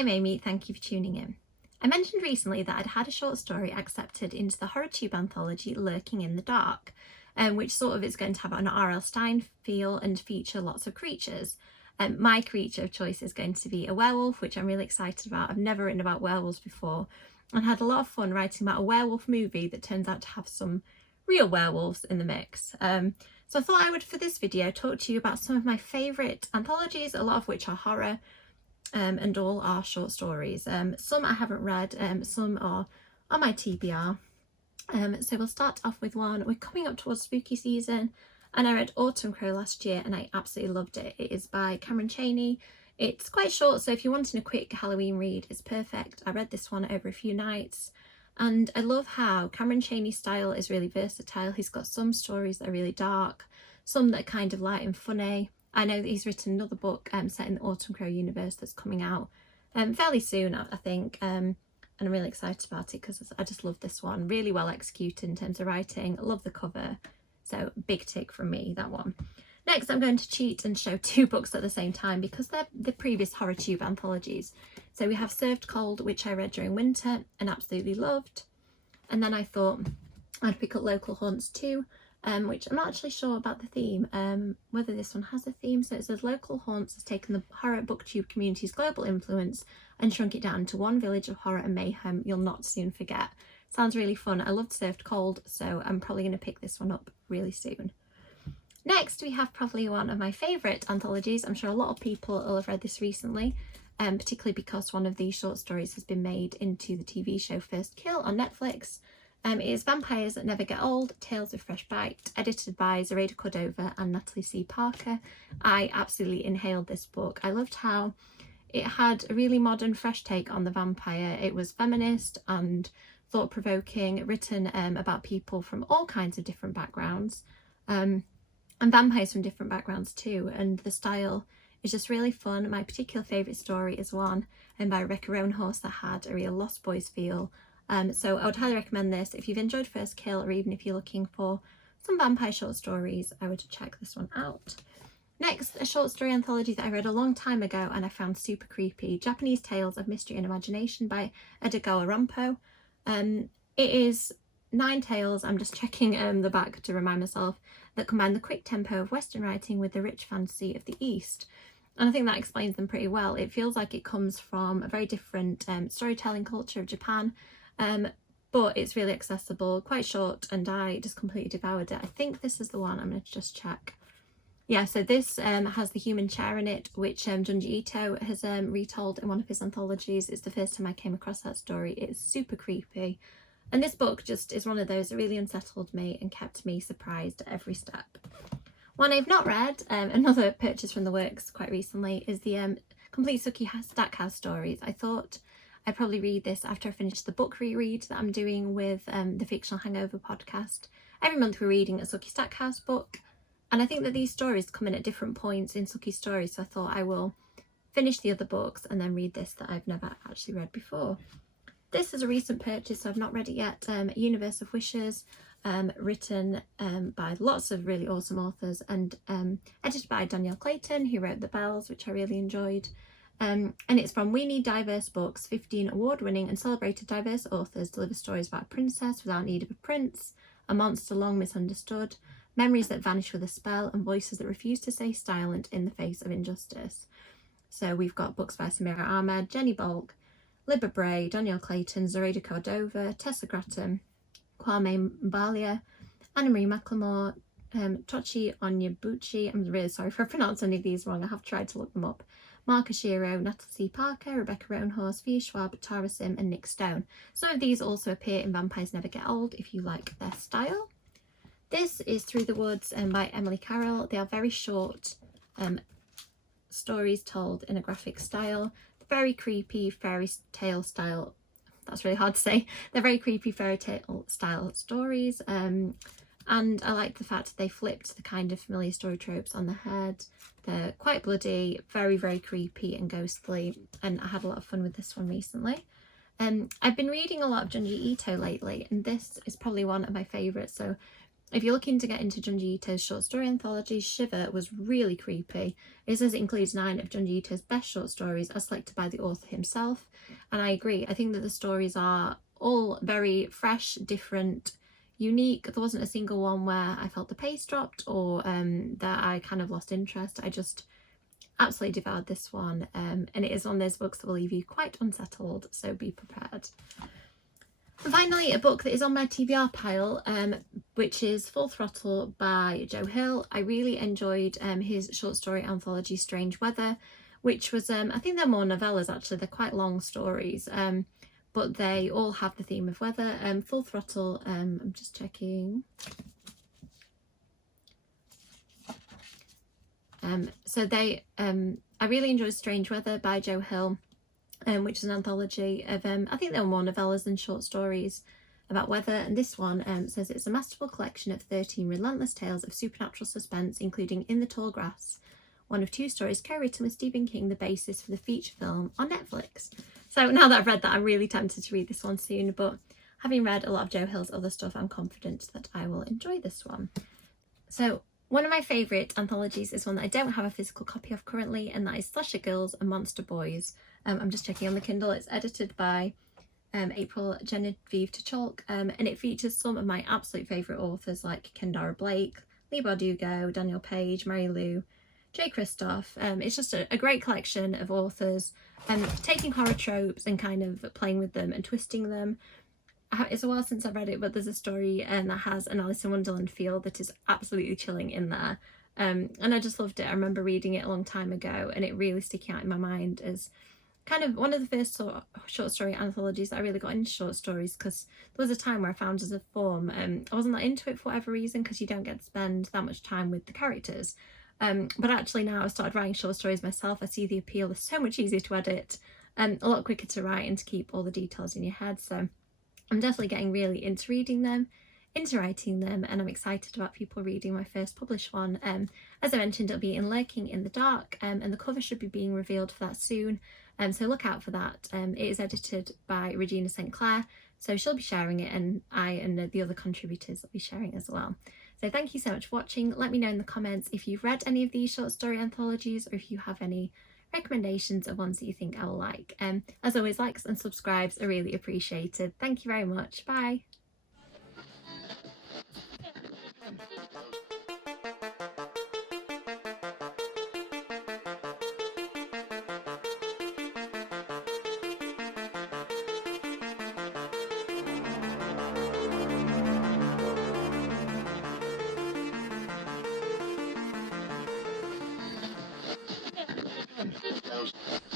I'm Amy, thank you for tuning in. I mentioned recently that I'd had a short story accepted into the HorrorTube anthology Lurking in the Dark, which sort of is going to have an R.L. Stine feel and feature lots of creatures. My creature of choice is going to be a werewolf, which I'm really excited about. I've never written about werewolves before and had a lot of fun writing about a werewolf movie that turns out to have some real werewolves in the mix. So I thought I would, for this video, talk to you about some of my favourite anthologies, a lot of which are horror, and all are short stories. Some I haven't read, some are on my TBR. So we'll start off with one. We're coming up towards spooky season, and I read AutumnCrow last year and I absolutely loved it. It is by Cameron Chaney. It's quite short, so if you're wanting a quick Halloween read, it's perfect. I read this one over a few nights, and I love how Cameron Chaney's style is really versatile. He's got some stories that are really dark, some that are kind of light and funny. I know that he's written another book set in the AutumnCrow universe that's coming out fairly soon, I think, and I'm really excited about it because I just love this one. Really well executed in terms of writing. I love the cover, so big tick from me, that one. Next, I'm going to cheat and show two books at the same time because they're the previous HorrorTube anthologies. So we have Served Cold, which I read during winter and absolutely loved, and then I thought I'd pick up Local Haunts too, which I'm not actually sure about the theme, whether this one has a theme. So it says Local Haunts has taken the horror booktube community's global influence and shrunk it down to one village of horror and mayhem you'll not soon forget. Sounds really fun. I loved Served Cold, so I'm probably going to pick this one up really soon. Next, we have probably one of my favourite anthologies. I'm sure a lot of people will have read this recently, particularly because one of these short stories has been made into the TV show First Kill on Netflix. It is Vampires That Never Get Old, Tales with Fresh Bite, edited by Zoraida Cordova and Natalie C. Parker. I absolutely inhaled this book. I loved how it had a really modern, fresh take on the vampire. It was feminist and thought-provoking, written about people from all kinds of different backgrounds, and vampires from different backgrounds too, and the style is just really fun. My particular favourite story is one by Rebecca Roanhorse that had a real Lost Boys feel. So I would highly recommend this. If you've enjoyed First Kill, or even if you're looking for some vampire short stories, I would check this one out. Next, a short story anthology that I read a long time ago and I found super creepy, Japanese Tales of Mystery and Imagination by Edogawa Rampo. It is 9 tales, I'm just checking the back to remind myself, that combine the quick tempo of Western writing with the rich fantasy of the East. And I think that explains them pretty well. It feels like it comes from a very different storytelling culture of Japan, but it's really accessible, quite short, and I just completely devoured it. I think this is the one. I'm going to just check. Yeah, so this has the human chair in it, which Junji Ito has retold in one of his anthologies. It's the first time I came across that story. It's super creepy. And this book just is one of those that really unsettled me and kept me surprised at every step. One I've not read, another purchase from the works quite recently, is the Complete Sookie Stackhouse Stories. I thought I'd probably read this after I finished the book reread that I'm doing with the Fictional Hangover podcast. Every month we're reading a Sookie Stackhouse book, and I think that these stories come in at different points in Sookie's story, so I thought I will finish the other books and then read this that I've never actually read before. This is a recent purchase, so I've not read it yet. Universe of Wishes, written by lots of really awesome authors and edited by Danielle Clayton, who wrote The Bells, which I really enjoyed. And it's from We Need Diverse Books. 15 award-winning and celebrated diverse authors deliver stories about a princess without need of a prince, a monster long misunderstood, memories that vanish with a spell, and voices that refuse to stay silent in the face of injustice. So we've got books by Samira Ahmed, Jenny Bulk, Libba Bray, Danielle Clayton, Zoraida Cordova, Tessa Grattan, Kwame Mbalia, Anna-Marie McLemore, Tochi Onyebuchi, I'm really sorry if I pronounce any of these wrong, I have tried to look them up, Mark Ashiro, Natalie C. Parker, Rebecca Roanhorse, Fia Schwab, Tara Sim and Nick Stone. Some of these also appear in Vampires Never Get Old if you like their style. This is Through the Woods by Emily Carroll. They are very short stories told in a graphic style. Very creepy fairy tale style, that's really hard to say. They're very creepy fairy tale style stories, and I like the fact that they flipped the kind of familiar story tropes on the head. They're quite bloody, very, very creepy and ghostly, and I had a lot of fun with this one recently. I've been reading a lot of Junji Ito lately, and this is probably one of my favourites. So if you're looking to get into Junji Ito's short story anthology, Shiver was really creepy. It says it includes 9 of Junji Ito's best short stories as selected by the author himself, and I agree. I think that the stories are all very fresh, different, unique. There wasn't a single one where I felt the pace dropped or that I kind of lost interest. I just absolutely devoured this one, and it is one of those books that will leave you quite unsettled, so be prepared. And finally, a book that is on my TBR pile, which is Full Throttle by Joe Hill. I really enjoyed his short story anthology Strange Weather, which was, I think they're more novellas actually, they're quite long stories, but they all have the theme of weather. Full Throttle, I'm just checking. I really enjoyed Strange Weather by Joe Hill, which is an anthology of, I think there were more novellas than short stories about weather, and this one says it's a masterful collection of 13 relentless tales of supernatural suspense, including In the Tall Grass, one of 2 stories co-written with Stephen King, the basis for the feature film on Netflix. So now that I've read that, I'm really tempted to read this one soon, but having read a lot of Joe Hill's other stuff, I'm confident that I will enjoy this one. So one of my favourite anthologies is one that I don't have a physical copy of currently, and that is Slasher Girls and Monster Boys. I'm just checking on the Kindle. It's edited by April Genevieve Tchalk, and it features some of my absolute favourite authors like Kendara Blake, Leigh Bardugo, Daniel Page, Mary Lou, Jay Kristoff. It's just a great collection of authors taking horror tropes and kind of playing with them and twisting them. It's a while since I've read it, but there's a story that has an Alice in Wonderland feel that is absolutely chilling in there. And I just loved it. I remember reading it a long time ago and it really sticking out in my mind as kind of one of the first sort of short story anthologies that I really got into short stories, because there was a time where I found as a form I wasn't that into it for whatever reason, because you don't get to spend that much time with the characters. But actually now I've started writing short stories myself, I see the appeal. They're so much easier to edit, a lot quicker to write and to keep all the details in your head. So I'm definitely getting really into reading them, into writing them, and I'm excited about people reading my first published one. As I mentioned, it'll be in Lurking in the Dark, and the cover should be being revealed for that soon, so look out for that. It is edited by Regina St. Clair, so she'll be sharing it, and I and the other contributors will be sharing as well. So thank you so much for watching. Let me know in the comments if you've read any of these short story anthologies, or if you have any recommendations of ones that you think I will like. As always, likes and subscribes are really appreciated. Thank you very much. Bye. House.